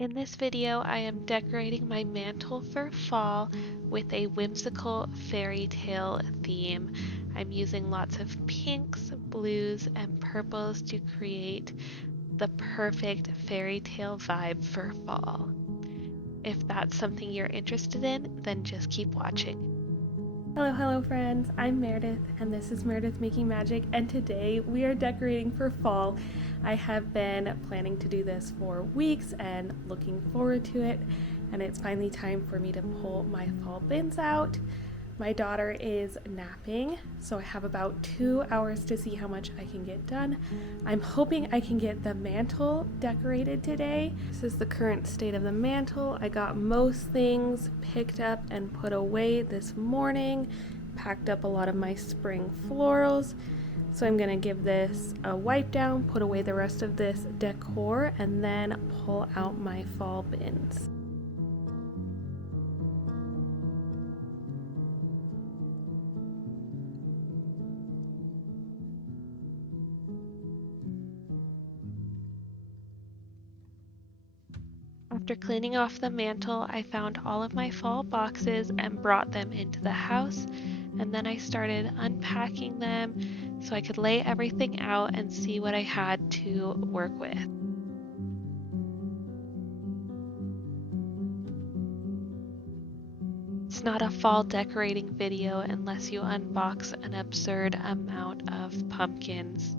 In this video, I am decorating my mantle for fall with a whimsical fairy tale theme. I'm using lots of pinks, blues, and purples to create the perfect fairy tale vibe for fall. If that's something you're interested in, then just keep watching. Hello friends, I'm Meredith and this is Meredith Making Magic, and today we are decorating for fall. I have been planning to do this for weeks and looking forward to it, and it's finally time for me to pull my fall bins out. My daughter is napping, so I have about 2 hours to see how much I can get done. I'm hoping I can get the mantle decorated today. This is the current state of the mantle. I got most things picked up and put away this morning, packed up a lot of my spring florals. So I'm gonna give this a wipe down, put away the rest of this decor, and then pull out my fall bins. After cleaning off the mantle, I found all of my fall boxes and brought them into the house, and then I started unpacking them so I could lay everything out and see what I had to work with. It's not a fall decorating video unless you unbox an absurd amount of pumpkins.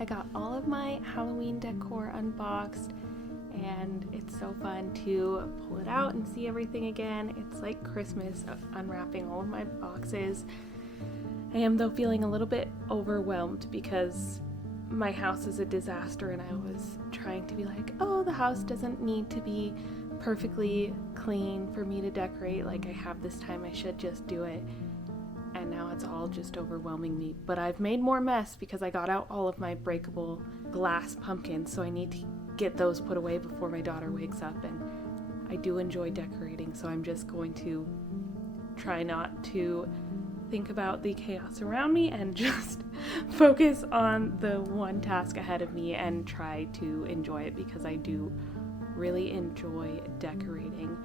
I got all of my Halloween decor unboxed, and it's so fun to pull it out and see everything again. It's like Christmas, unwrapping all of my boxes. I am though feeling a little bit overwhelmed because my house is a disaster, and I was trying to be like, oh, the house doesn't need to be perfectly clean for me to decorate. Like, I have this time, I should just do it. And now it's all just overwhelming me. But I've made more mess because I got out all of my breakable glass pumpkins, so I need to get those put away before my daughter wakes up. And I do enjoy decorating, so I'm just going to try not to think about the chaos around me and just focus on the one task ahead of me and try to enjoy it, because I do really enjoy decorating.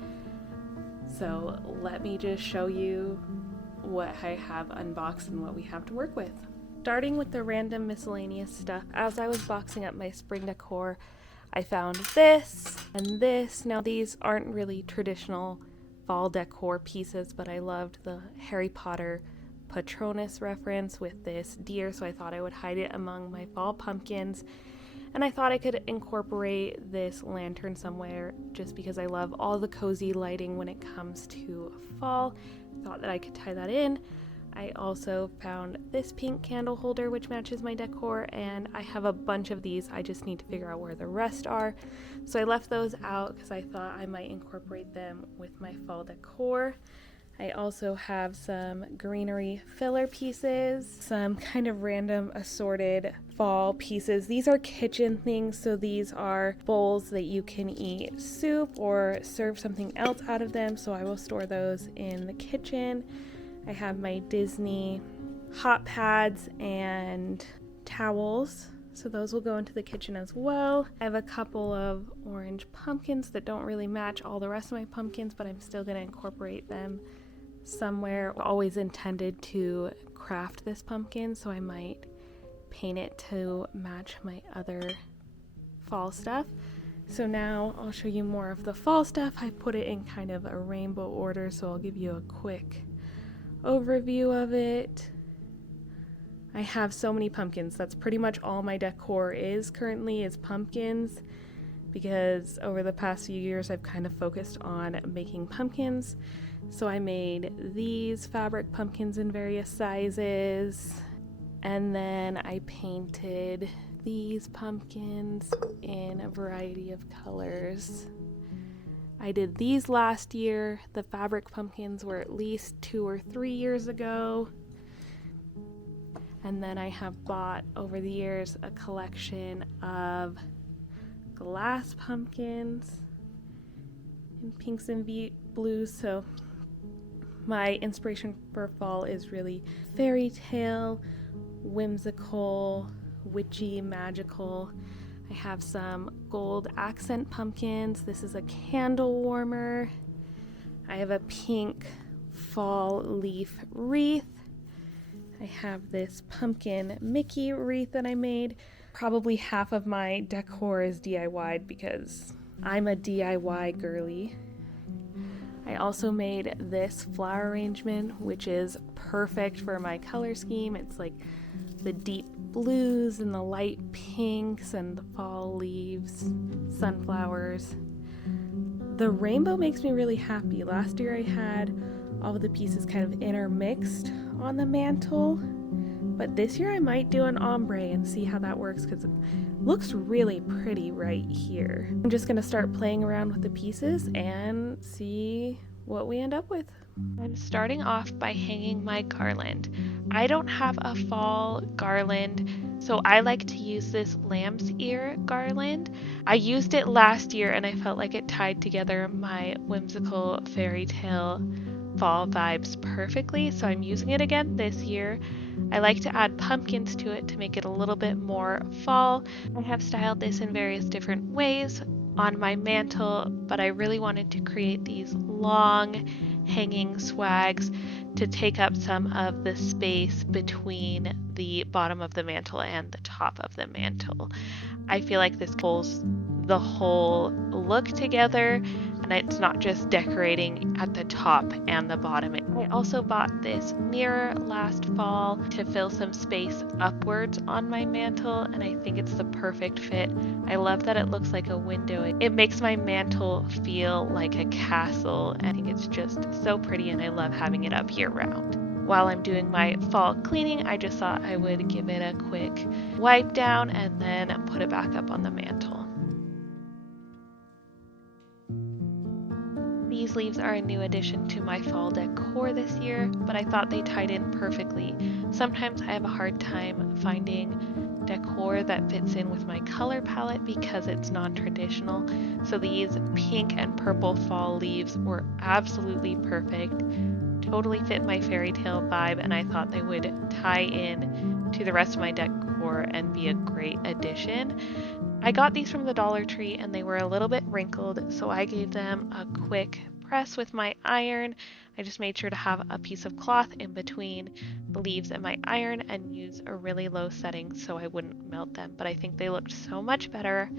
So let me just show you what I have unboxed and what we have to work with. Starting with the random miscellaneous stuff, as I was boxing up my spring decor, I found this and this. Now, these aren't really traditional fall decor pieces, but I loved the Harry Potter Patronus reference with this deer, so I thought I would hide it among my fall pumpkins. And I thought I could incorporate this lantern somewhere, just because I love all the cozy lighting when it comes to fall. I thought that I could tie that in. I also found this pink candle holder which matches my decor, and I have a bunch of these. I just need to figure out where the rest are. So I left those out because I thought I might incorporate them with my fall decor. I also have some greenery filler pieces, some kind of random assorted fall pieces. These are kitchen things, so these are bowls that you can eat soup or serve something else out of them, so I will store those in the kitchen. I have my Disney hot pads and towels, so those will go into the kitchen as well. I have a couple of orange pumpkins that don't really match all the rest of my pumpkins, but I'm still going to incorporate them somewhere. Always intended to craft this pumpkin, so I might paint it to match my other fall stuff. So now I'll show you more of the fall stuff. I put it in kind of a rainbow order, so I'll give you a quick overview of it. I have so many pumpkins. That's pretty much all my decor is currently, is pumpkins, because over the past few years I've kind of focused on making pumpkins. So I made these fabric pumpkins in various sizes, and then I painted these pumpkins in a variety of colors. I did these last year. The fabric pumpkins were at least 2 or 3 years ago. And then I have bought over the years a collection of glass pumpkins in pinks and blues. So my inspiration for fall is really fairy tale, whimsical, witchy, magical. I have some gold accent pumpkins. This is a candle warmer. I have a pink fall leaf wreath. I have this pumpkin Mickey wreath that I made. Probably half of my decor is DIY'd because I'm a DIY girly. I also made this flower arrangement, which is perfect for my color scheme. It's like the deep blues and the light pinks and the fall leaves, sunflowers. The rainbow makes me really happy. Last year I had all of the pieces kind of intermixed on the mantle, but this year I might do an ombre and see how that works because it looks really pretty right here. I'm just gonna start playing around with the pieces and see what we end up with. I'm starting off by hanging my garland. I don't have a fall garland, so I like to use this lamb's ear garland. I used it last year and I felt like it tied together my whimsical fairy tale fall vibes perfectly, so I'm using it again this year. I like to add pumpkins to it to make it a little bit more fall. I have styled this in various different ways on my mantle, but I really wanted to create these long hanging swags to take up some of the space between the bottom of the mantle and the top of the mantle. I feel like this pulls the whole look together, and it's not just decorating at the top and the bottom. I also bought this mirror last fall to fill some space upwards on my mantle, and I think it's the perfect fit. I love that it looks like a window. It makes my mantle feel like a castle, and I think it's just so pretty, and I love having it up year round. While I'm doing my fall cleaning, I just thought I would give it a quick wipe down and then put it back up on the mantle. These leaves are a new addition to my fall decor this year, but I thought they tied in perfectly. Sometimes I have a hard time finding decor that fits in with my color palette because it's non-traditional, so these pink and purple fall leaves were absolutely perfect. Totally fit my fairy tale vibe, and I thought they would tie in to the rest of my decor and be a great addition. I got these from the Dollar Tree and they were a little bit wrinkled, so I gave them a quick press with my iron. I just made sure to have a piece of cloth in between the leaves and my iron and use a really low setting so I wouldn't melt them. But I think they looked so much better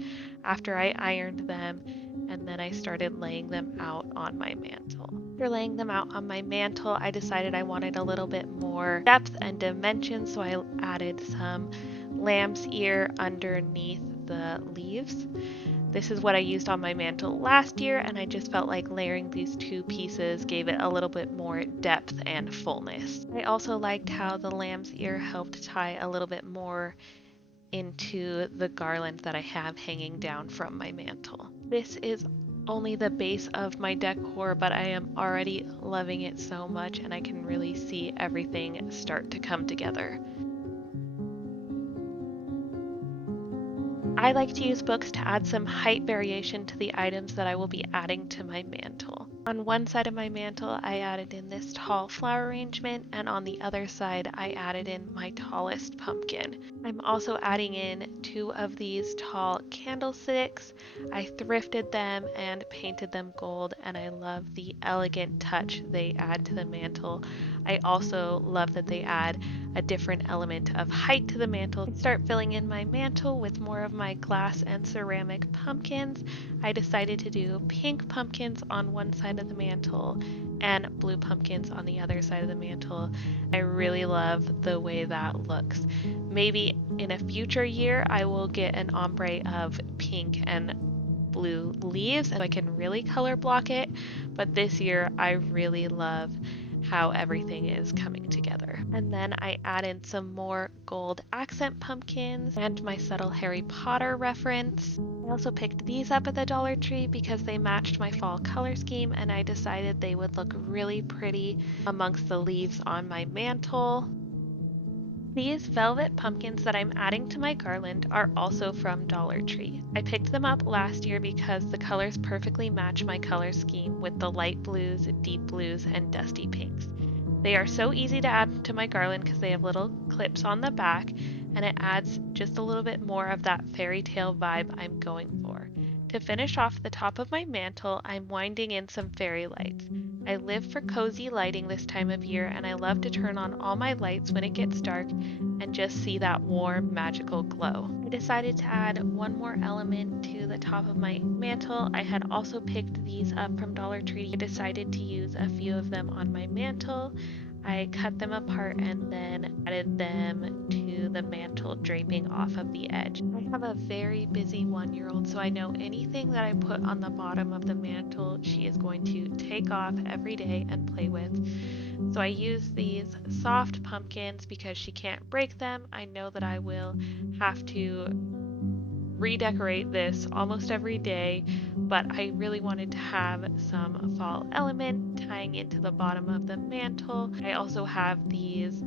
after I ironed them, and then I started laying them out on my mantle. After laying them out on my mantle, I decided I wanted a little bit more depth and dimension, so I added some lamb's ear underneath the leaves. This is what I used on my mantle last year, and I just felt like layering these two pieces gave it a little bit more depth and fullness. I also liked how the lamb's ear helped tie a little bit more into the garland that I have hanging down from my mantle. This is only the base of my decor, but I am already loving it so much, and I can really see everything start to come together. I like to use books to add some height variation to the items that I will be adding to my mantle. On one side of my mantle, I added in this tall flower arrangement, and on the other side, I added in my tallest pumpkin. I'm also adding in 2 of these tall candlesticks. I thrifted them and painted them gold, and I love the elegant touch they add to the mantle. I also love that they add a different element of height to the mantle. I start filling in my mantle with more of my glass and ceramic pumpkins. I decided to do pink pumpkins on one side of the mantle and blue pumpkins on the other side of the mantle. I really love the way that looks. Maybe in a future year I will get an ombre of pink and blue leaves and I can really color block it, but this year I really love how everything is coming together. And then I add in some more gold accent pumpkins and my subtle Harry Potter reference. I also picked these up at the Dollar Tree because they matched my fall color scheme and I decided they would look really pretty amongst the leaves on my mantle. These velvet pumpkins that I'm adding to my garland are also from Dollar Tree. I picked them up last year because the colors perfectly match my color scheme with the light blues, deep blues, and dusty pinks. They are so easy to add to my garland because they have little clips on the back and it adds just a little bit more of that fairy tale vibe I'm going for. To finish off the top of my mantle, I'm winding in some fairy lights. I live for cozy lighting this time of year and I love to turn on all my lights when it gets dark and just see that warm, magical glow. I decided to add one more element to the top of my mantle. I had also picked these up from Dollar Tree. I decided to use a few of them on my mantle. I cut them apart and then added them to the mantle draping off of the edge. I have a very busy 1-year-old, so I know anything that I put on the bottom of the mantle, she is going to take off every day and play with. So I use these soft pumpkins because she can't break them. I know that I will have to redecorate this almost every day, but I really wanted to have some fall element tying into the bottom of the mantle. I also have these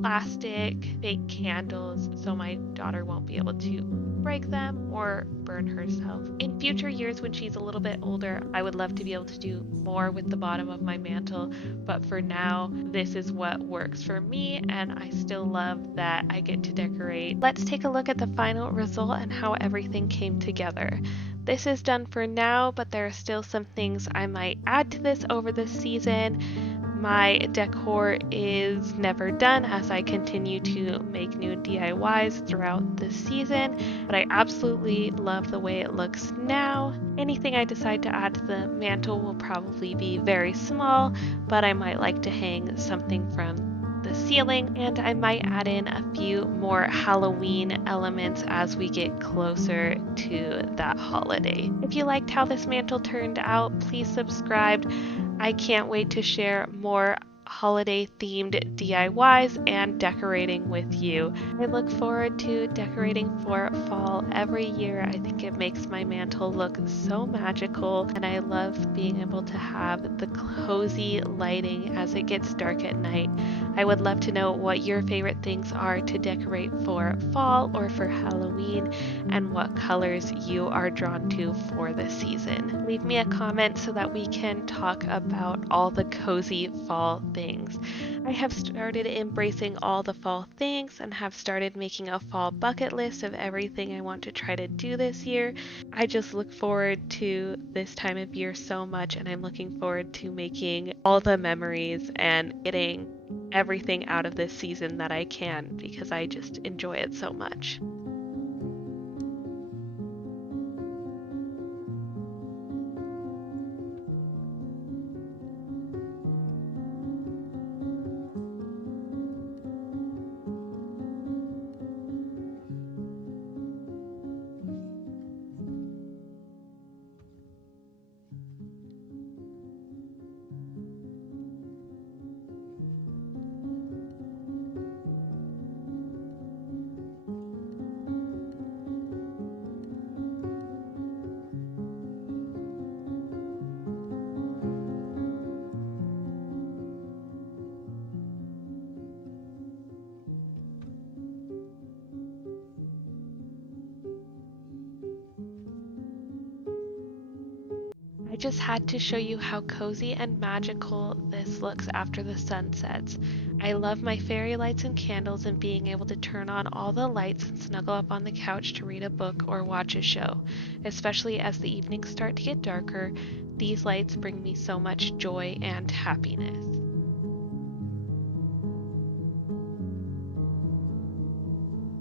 plastic fake candles so my daughter won't be able to break them or burn herself. In future years when she's a little bit older, I would love to be able to do more with the bottom of my mantle, but for now, this is what works for me and I still love that I get to decorate. Let's take a look at the final result and how everything came together. This is done for now, but there are still some things I might add to this over the season. My decor is never done as I continue to make new DIYs throughout the season, but I absolutely love the way it looks now. Anything I decide to add to the mantle will probably be very small, but I might like to hang something from the ceiling, and I might add in a few more Halloween elements as we get closer to that holiday. If you liked how this mantle turned out, please subscribe. I can't wait to share more holiday themed DIYs and decorating with you. I look forward to decorating for fall every year. I think it makes my mantle look so magical and I love being able to have the cozy lighting as it gets dark at night. I would love to know what your favorite things are to decorate for fall or for Halloween and what colors you are drawn to for the season. Leave me a comment so that we can talk about all the cozy fall things. I have started embracing all the fall things and have started making a fall bucket list of everything I want to try to do this year. I just look forward to this time of year so much and I'm looking forward to making all the memories and getting everything out of this season that I can because I just enjoy it so much. I just had to show you how cozy and magical this looks after the sun sets. I love my fairy lights and candles and being able to turn on all the lights and snuggle up on the couch to read a book or watch a show. Especially as the evenings start to get darker, these lights bring me so much joy and happiness.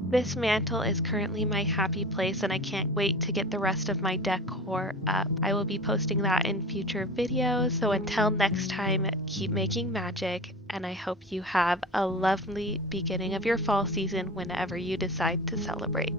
This mantle is currently my happy place and I can't wait to get the rest of my decor up. I will be posting that in future videos, so until next time, keep making magic, and I hope you have a lovely beginning of your fall season whenever you decide to celebrate.